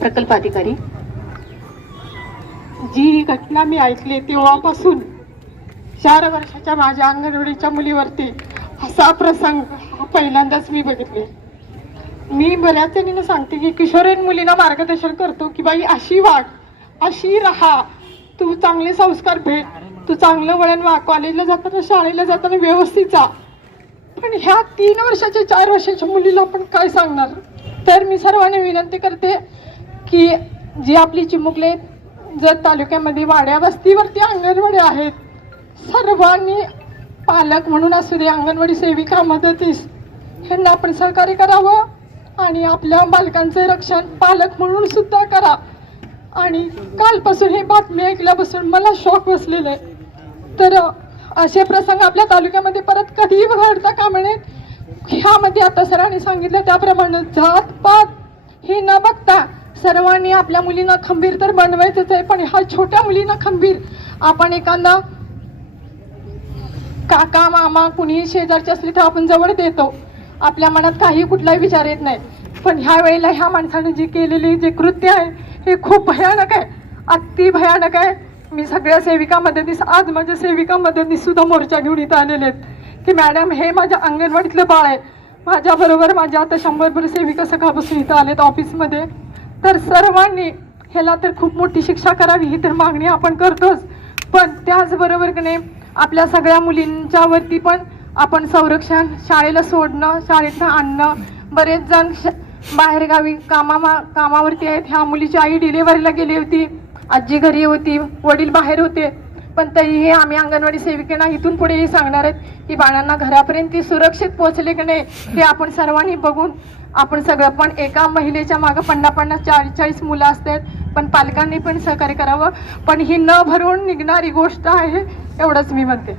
प्रकल्प अधिकारी. जी ही घटना मी ऐकली तेव्हापासून चार वर्षाच्या माझ्या अंगणवाडीच्या मुलीवरती असा प्रसंग हा पहिल्यांदाच मी बघितले मी बऱ्याच जणीनं सांगते की किशोरीन मुलींना मार्गदर्शन करतो की बाई अशी वाग अशी राहा. तू चांगले संस्कार भेट तू चांगलं वळण वा कॉलेजला जाताना शाळेला जाताना व्यवस्थित जा. पण ह्या तीन वर्षाच्या चार वर्षाच्या मुलीला आपण काय सांगणार? तर मी सर्वांना विनंती करते की जी आपली चिमुकले जर तालुक्यामध्ये वाड्या वस्तीवरती अंगणवाडी आहेत सर्वांनी पालक म्हणून असू दे अंगणवाडी सेविका मदतीस ह्यांना आपण सहकार्य करावं आणि आपल्या बालकांचे रक्षण पालक म्हणून सुद्धा करा. आणि कालपासून ही बातमी ऐकल्यापासून मला शॉक बसलेलं आहे. तर असे प्रसंग आपल्या तालुक्यामध्ये परत कधीही घडता कामा नयेत ह्यामध्ये आता सरांनी सांगितलं त्याप्रमाणे जात पात हे न बघता सर्वांनी आपल्या मुलींना खंबीर तर बनवायचंच आहे पण ह्या छोट्या मुलींना खंबीर. आपण एखादा काका मामा कुणीही शेजारचे असले तर आपण जवळ देतो. आपल्या मनात काही कुठलाही विचार येत नाही. पण ह्या वेळेला ह्या माणसाने जे केलेले जे कृत्य आहे हे खूप भयानक आहे. अति भयानक आहे. मी सगळ्या सेविका मदतीस आज माझ्या सेविका मदतीस सुद्धा मोर्चा घेऊन इथं आलेले आहेत. की मॅडम हे माझ्या अंगणवाडीतलं बाळ आहे. माझ्याबरोबर माझ्या आता शंभरभर सेविका सकाळपासून इथं आलेत ऑफिसमध्ये. तर सर्वांनी ह्याला तर खूप मोठी शिक्षा करावी ही तर मागणी आपण करतोच. पण त्याचबरोबर की आपल्या सगळ्या मुलींच्यावरती पण आपण संरक्षण शाळेला सोडणं शाळेतनं आणणं बरेच जण श- बाहेरगावी कामा कामावरती आहेत. ह्या मुलीची आई डिलेवरीला गेली होती. आजी घरी होती. वडील बाहेर होते. पण तरीही आम्ही अंगणवाडी सेविकेना इथून पुढेही सांगणार आहेत की बाळांना घरापर्यंत ती सुरक्षित पोहोचले की नाही ते आपण सर्वांनी बघून आपण सगळं पण एका महिलेच्या मागं पन्नास पन्नास चाळीस चाळीस मुलं असतात पण पालकांनी पण सहकार्य करावं. पण ही न भरून निघणारी गोष्ट आहे एवढंच मी म्हणते.